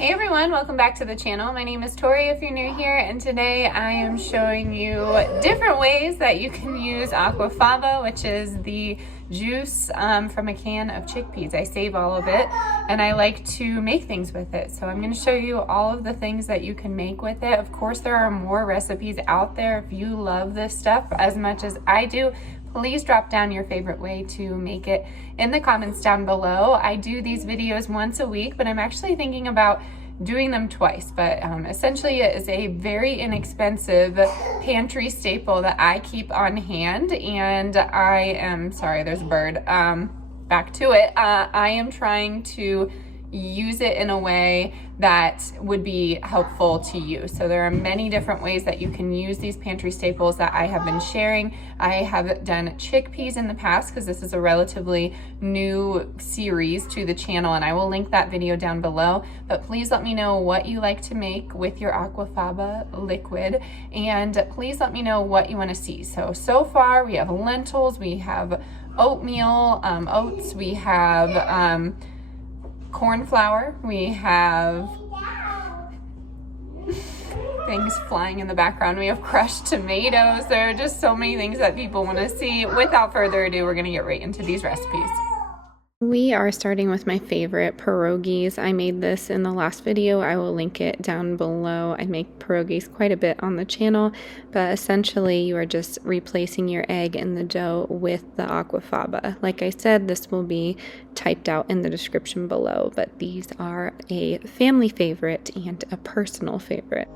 Hey everyone, welcome back to the channel. My name is Tori if you're new here, and today I am showing you different ways that you can use Aquafaba, which is the juice from a can of chickpeas. I save all of it and I like to make things with it. So I'm going to show you all of the things that you can make with it. Of course, there are more recipes out there. If you love this stuff as much as I do, please drop down your favorite way to make it in the comments down below. I do these videos once a week, but I'm actually thinking about doing them twice. But essentially it is a very inexpensive pantry staple that I keep on hand, and I am, sorry, there's a bird, back to it. I am trying to use it in a way that would be helpful to you. So there are many different ways that you can use these pantry staples that I have been sharing. I have done chickpeas in the past because this is a relatively new series to the channel, and I will link that video down below. But please let me know what you like to make with your Aquafaba liquid, and please let me know what you want to see. So far we have lentils, we have oatmeal, oats, we have corn flour, we have things flying in the background, we have crushed tomatoes. There are just so many things that people want to see. Without further ado, we're going to get right into these recipes. We are starting with my favorite pierogies. I made this in the last video. I will link it down below. I make pierogies quite a bit on the channel, but essentially you are just replacing your egg in the dough with the Aquafaba. Like I said, this will be typed out in the description below, but these are a family favorite and a personal favorite.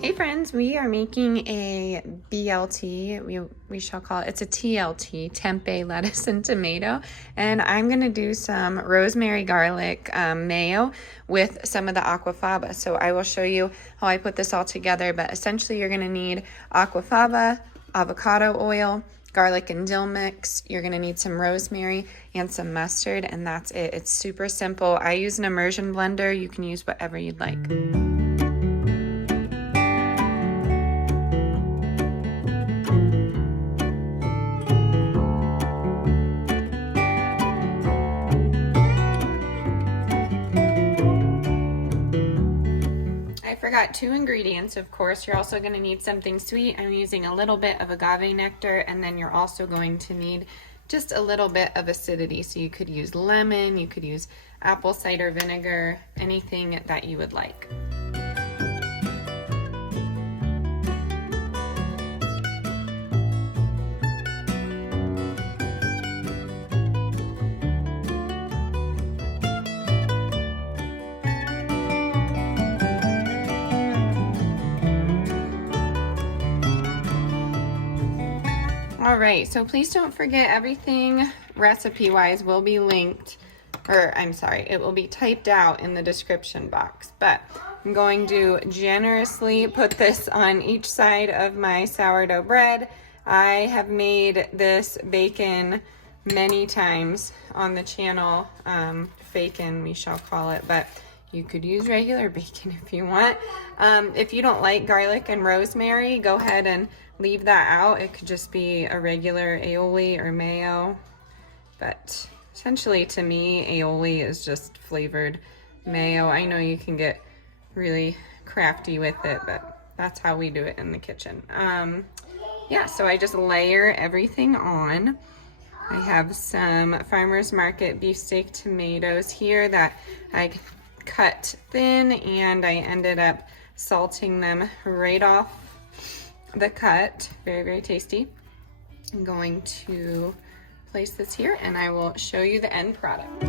Hey friends, we are making a BLT, we shall call it, it's a TLT, tempeh lettuce and tomato, and I'm going to do some rosemary garlic mayo with some of the Aquafaba. So I will show you how I put this all together, but essentially you're going to need Aquafaba, avocado oil, garlic and dill mix, you're going to need some rosemary and some mustard, and that's it. It's super simple. I use an immersion blender. You can use whatever you'd like. Forgot two ingredients, of course. You're also going to need something sweet. I'm using a little bit of agave nectar, and then you're also going to need just a little bit of acidity. So you could use lemon, you could use apple cider vinegar, anything that you would like. Alright, so please don't forget, everything recipe-wise will be linked, or I'm sorry, it will be typed out in the description box. But I'm going to generously put this on each side of my sourdough bread. I have made this bacon many times on the channel, bacon we shall call it, but you could use regular bacon if you want. If you don't like garlic and rosemary, go ahead and leave that out. It could just be a regular aioli or mayo. But essentially to me, aioli is just flavored mayo. I know you can get really crafty with it, but that's how we do it in the kitchen. Yeah, so I just layer everything on. I have some Farmer's Market beefsteak tomatoes here that I cut thin, and I ended up salting them right off the cut. Very, very tasty. I'm going to place this here and I will show you the end product.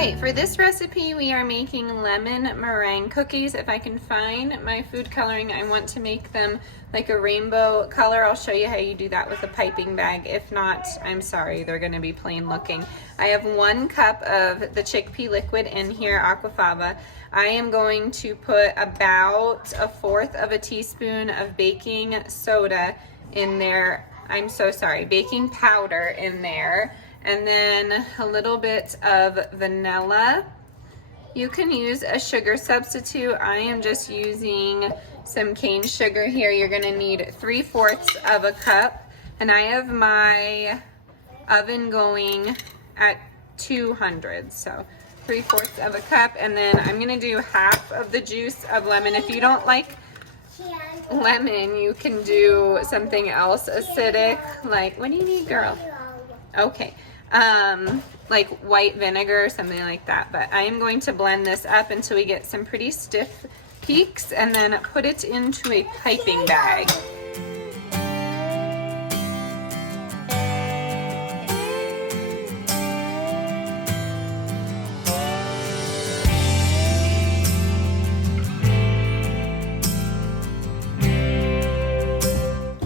right, for this recipe we are making lemon meringue cookies. If I can find my food coloring, I want to make them like a rainbow color. I'll show you how you do that with a piping bag. If not, I'm sorry, they're going to be plain looking. I have 1 cup of the chickpea liquid in here, Aquafaba. I am going to put about 1/4 of a teaspoon of baking soda in there. I'm so sorry, baking powder in there. And then a little bit of vanilla. You can use a sugar substitute. I am just using some cane sugar here. You're gonna need 3/4 of a cup. And I have my oven going at 200, so 3/4 of a cup. And then I'm gonna do half of the juice of lemon. If you don't like lemon, you can do something else acidic, like, what do you need, girl? Okay. Like white vinegar or something like that. But I am going to blend this up until we get some pretty stiff peaks and then put it into a piping bag.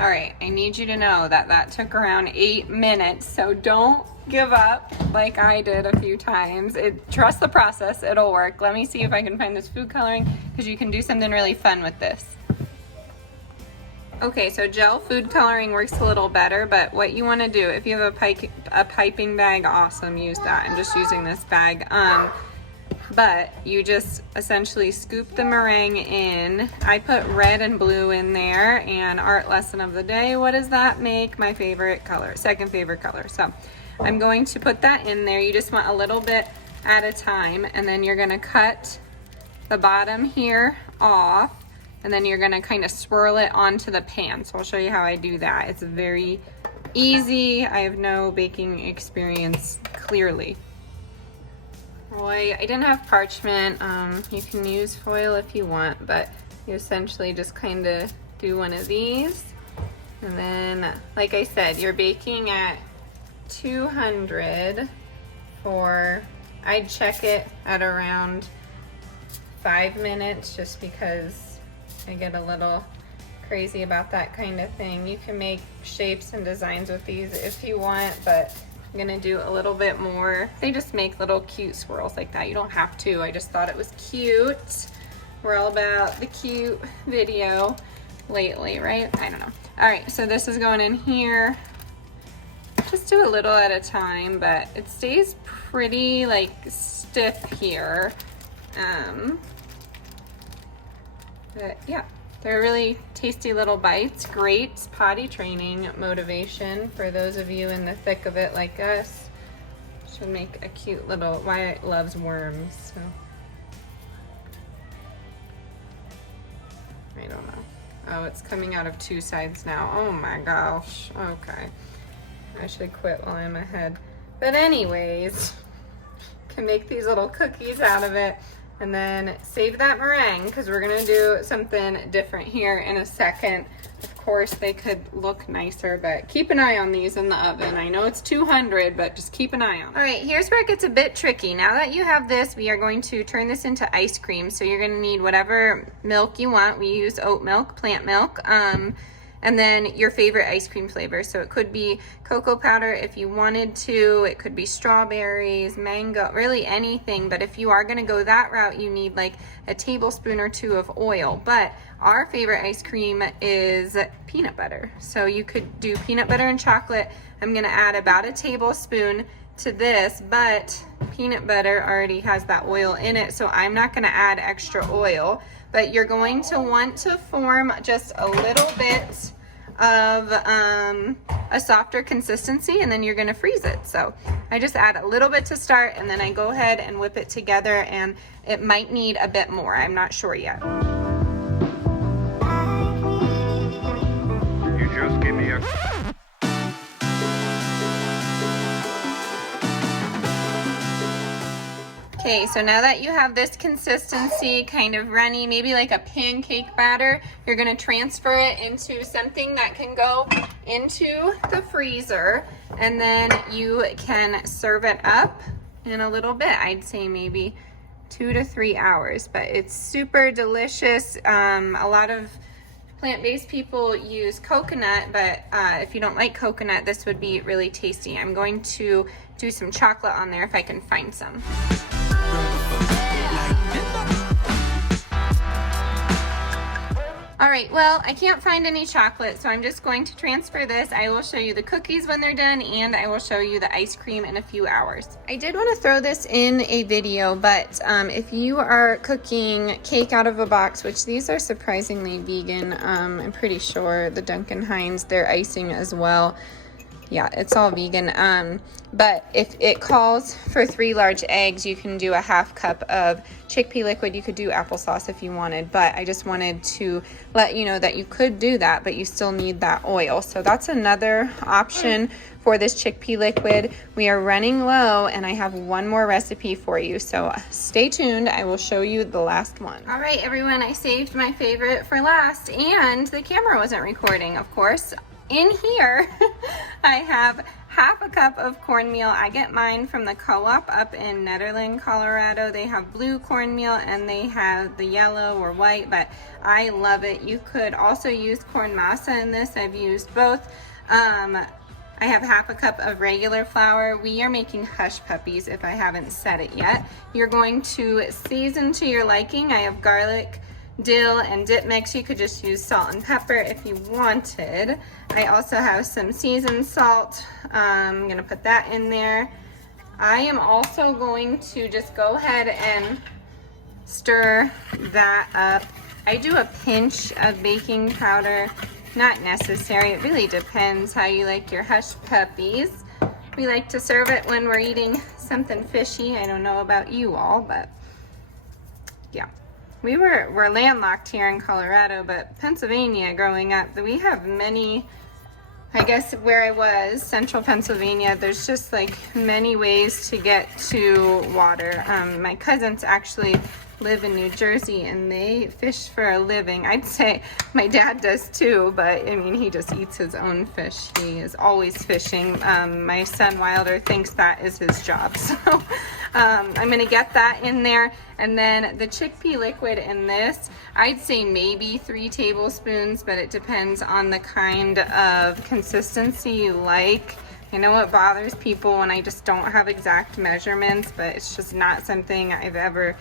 All right, I need you to know that that took around 8 minutes, so don't give up like I did a few times. Trust the process, it'll work. Let me see if I can find this food coloring, because you can do something really fun with this. Okay, so gel food coloring works a little better, but what you want to do, if you have a piping bag, awesome, use that. I'm just using this bag. But you just essentially scoop the meringue in. I put red and blue in there, and art lesson of the day, what does that make? My favorite color, second favorite color. So I'm going to put that in there. You just want a little bit at a time, and then you're gonna cut the bottom here off, and then you're gonna kind of swirl it onto the pan. So I'll show you how I do that. It's very easy. I have no baking experience, clearly. Boy, I didn't have parchment. You can use foil if you want, but you essentially just kind of do one of these. And then, like I said, you're baking at 200 for, I'd check it at around 5 minutes, just because I get a little crazy about that kind of thing. You can make shapes and designs with these if you want, but I'm gonna do a little bit more. They just make little cute swirls like that. You don't have to. I just thought it was cute. We're all about the cute video lately, right? I don't know. All right, so this is going in here. Just do a little at a time, but it stays pretty like stiff here. But yeah, they're really tasty little bites. Great potty training motivation for those of you in the thick of it like us. Should make a cute little, Wyatt loves worms, so. I don't know. Oh, it's coming out of 2 sides now. Oh my gosh, okay. I should quit while I'm ahead. But anyways, can make these little cookies out of it. And then save that meringue, because we're gonna do something different here in a second. Of course, they could look nicer, but keep an eye on these in the oven. I know it's 200, but just keep an eye on it. All right, here's where it gets a bit tricky. Now that you have this, we are going to turn this into ice cream. So you're gonna need whatever milk you want. We use oat milk, plant milk. And then your favorite ice cream flavor. So it could be cocoa powder if you wanted to. It could be strawberries, mango, really anything. But if you are gonna go that route, you need like a tablespoon or 2 of oil. But our favorite ice cream is peanut butter. So you could do peanut butter and chocolate. I'm gonna add about a tablespoon to this, but peanut butter already has that oil in it, so I'm not gonna add extra oil. But you're going to want to form just a little bit of a softer consistency, and then you're gonna freeze it. So I just add a little bit to start, and then I go ahead and whip it together, and it might need a bit more. I'm not sure yet. You just give me a... Okay, so now that you have this consistency, kind of runny, maybe like a pancake batter, you're gonna transfer it into something that can go into the freezer, and then you can serve it up in a little bit. I'd say maybe 2 to 3 hours, but it's super delicious. A lot of plant-based people use coconut, but if you don't like coconut, this would be really tasty. I'm going to do some chocolate on there if I can find some. All right, well, I can't find any chocolate, so I'm just going to transfer this. I will show you the cookies when they're done, and I will show you the ice cream in a few hours. I did want to throw this in a video, but if you are cooking cake out of a box, which these are surprisingly vegan, I'm pretty sure the Duncan Hines, their icing as well. Yeah, it's all vegan. But if it calls for 3 large eggs, you can do a 1/2 cup of chickpea liquid. You could do applesauce if you wanted, but I just wanted to let you know that you could do that, but you still need that oil. So that's another option for this chickpea liquid. We are running low, and I have one more recipe for you. So stay tuned. I will show you the last one. All right, everyone, I saved my favorite for last, and the camera wasn't recording, of course. In here, I have 1/2 cup of cornmeal. I get mine from the co-op up in Nederland, Colorado. They have blue cornmeal and they have the yellow or white, but I love it. You could also use corn masa in this. I've used both. I have 1/2 cup of regular flour. We are making hush puppies if I haven't said it yet. You're going to season to your liking. I have garlic, dill, and dip mix. You could just use salt and pepper if you wanted. I also have some seasoned salt. I'm gonna put that in there. I am also going to just go ahead and stir that up. I do a pinch of baking powder, not necessary. It really depends how you like your hush puppies. We like to serve it when we're eating something fishy. I don't know about you all, but yeah. We're landlocked here in Colorado, but Pennsylvania growing up, we have many, I guess where I was, central Pennsylvania, there's just like many ways to get to water. My cousins actually live in New Jersey and they fish for a living. I'd say my dad does too, but I mean, he just eats his own fish. He is always fishing. My son Wilder thinks that is his job. So I'm gonna get that in there. And then the chickpea liquid in this, I'd say maybe 3 tablespoons, but it depends on the kind of consistency you like. I know it bothers people when I just don't have exact measurements, but it's just not something I've ever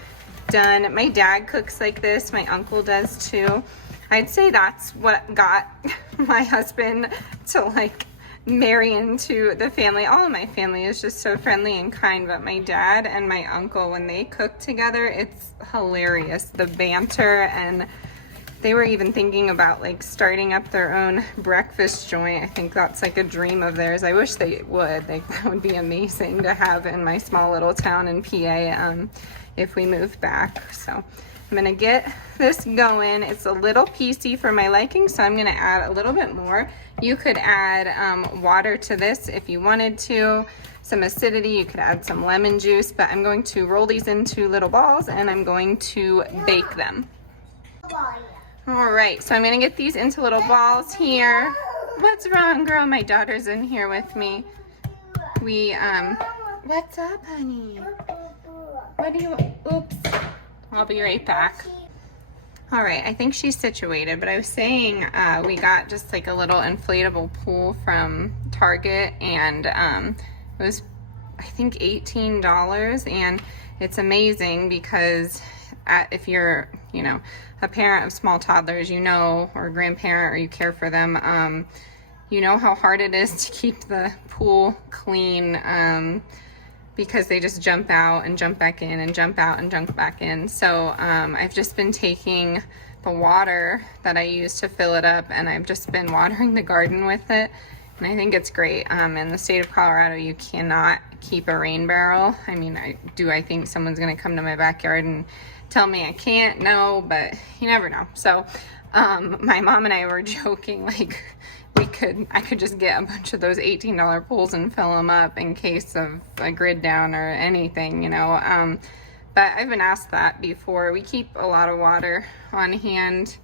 done. My dad cooks like this, my uncle does too. I'd say that's what got my husband to like marry into the family. All of my family is just so friendly and kind, but my dad and my uncle, when they cook together, it's hilarious. The banter, and they were even thinking about like starting up their own breakfast joint. I think that's like a dream of theirs. I wish they would. Like, that would be amazing to have in my small little town in PA if we moved back. So I'm gonna get this going. It's a little piecey for my liking, so I'm gonna add a little bit more. You could add water to this if you wanted to, some acidity. You could add some lemon juice, but I'm going to roll these into little balls and I'm going to bake them. All right, so I'm gonna get these into little balls here. What's wrong, girl? My daughter's in here with me. What's up, honey? What do you, oops. I'll be right back. All right, I think she's situated, but I was saying we got just like a little inflatable pool from Target, and it was, I think, $18, and it's amazing because if you're, you know, a parent of small toddlers, you know, or a grandparent, or you care for them, you know how hard it is to keep the pool clean, because they just jump out and jump back in and jump out and jump back in. So I've just been taking the water that I use to fill it up, and I've just been watering the garden with it, and I think it's great. In the state of Colorado, you cannot keep a rain barrel. I mean, I think someone's gonna come to my backyard and tell me I can't? No, but you never know. So my mom and I were joking, like, I could just get a bunch of those $18 pools and fill them up in case of a grid down or anything, you know. But I've been asked that before. We keep a lot of water on hand,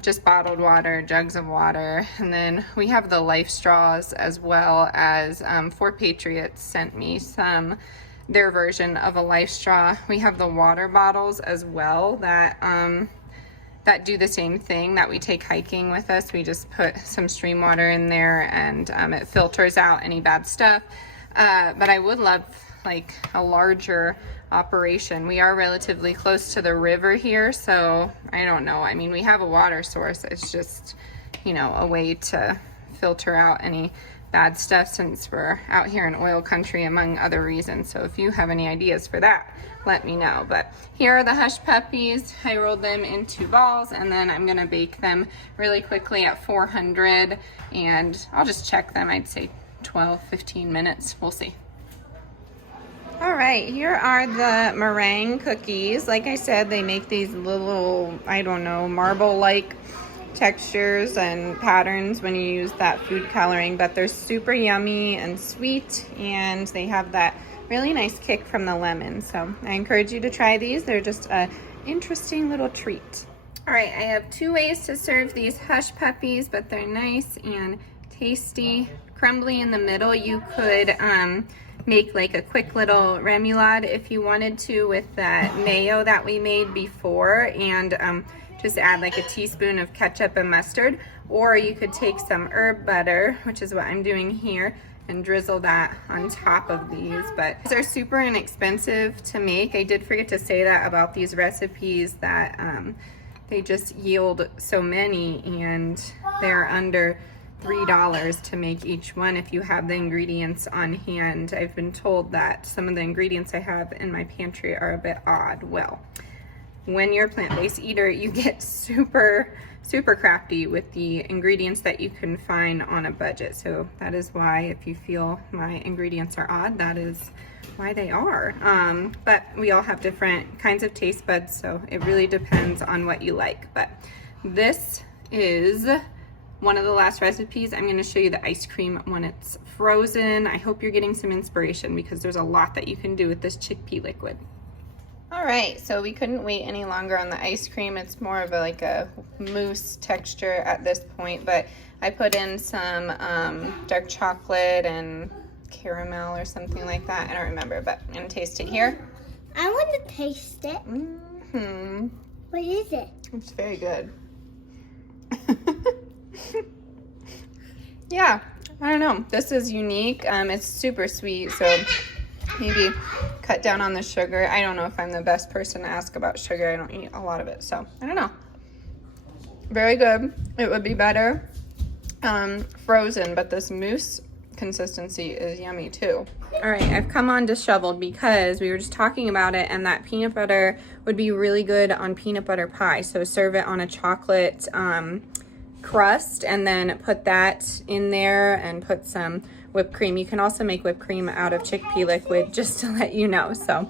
just bottled water, jugs of water, and then we have the life straws, as well as 4 Patriots sent me some their version of a life straw. We have the water bottles as well that that do the same thing that we take hiking with us. We just put some stream water in there and it filters out any bad stuff. But I would love like a larger operation. We are relatively close to the river here, so I don't know. I mean, we have a water source. It's just, you know, a way to filter out any bad stuff since we're out here in oil country, among other reasons. So if you have any ideas for that, let me know. But here are the hush puppies. I rolled them into balls and then I'm gonna bake them really quickly at 400, and I'll just check them. I'd say 12-15 minutes. We'll see. All right, here are the meringue cookies. Like I said, they make these little, I don't know, marble-like textures and patterns when you use that food coloring, but they're super yummy and sweet, and they have that really nice kick from the lemon. So I encourage you to try these. They're just an interesting little treat. All right, I have 2 ways to serve these hush puppies, but they're nice and tasty. Crumbly in the middle, you could make like a quick little remoulade if you wanted to with that mayo that we made before, and just add like a teaspoon of ketchup and mustard, or you could take some herb butter, which is what I'm doing here, and drizzle that on top of these. But these are super inexpensive to make. I did forget to say that about these recipes, that they just yield so many, and they're under $3 to make each one if you have the ingredients on hand. I've been told that some of the ingredients I have in my pantry are a bit odd. Well, when you're a plant-based eater, you get super crafty with the ingredients that you can find on a budget. So that is why, if you feel my ingredients are odd, that is why they are. But we all have different kinds of taste buds, so it really depends on what you like. But this is one of the last recipes. I'm going to show you the ice cream when it's frozen. I hope you're getting some inspiration, because there's a lot that you can do with this chickpea liquid. All right, so we couldn't wait any longer on the ice cream. It's more of like a mousse texture at this point, but I put in some dark chocolate and caramel or something like that. I don't remember, but I'm gonna taste it here. I want to taste it. Mm-hmm. What is it? It's very good. Yeah, I don't know. This is unique. It's super sweet, so maybe cut down on the sugar. I don't know if I'm the best person to ask about sugar. I don't eat a lot of it, so I don't know. Very good. It would be better frozen, but this mousse consistency is yummy too. All right, I've come on disheveled because we were just talking about it, and that peanut butter would be really good on peanut butter pie. So serve it on a chocolate crust, and then put that in there and put some whipped cream. You can also make whipped cream out of chickpea liquid, just to let you know. So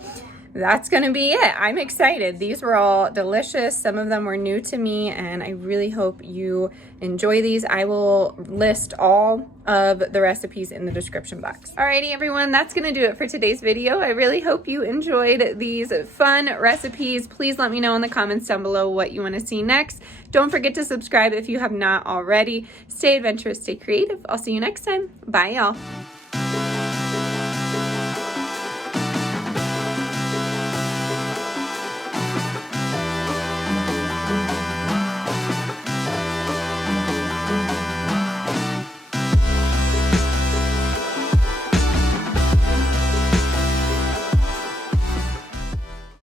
that's gonna be it. I'm excited. These were all delicious. Some of them were new to me, and I really hope you enjoy these. I will list all of the recipes in the description box. Alrighty everyone, that's gonna do it for today's video. I really hope you enjoyed these fun recipes. Please let me know in the comments down below what you wanna see next. Don't forget to subscribe if you have not already. Stay adventurous, stay creative. I'll see you next time. Bye y'all.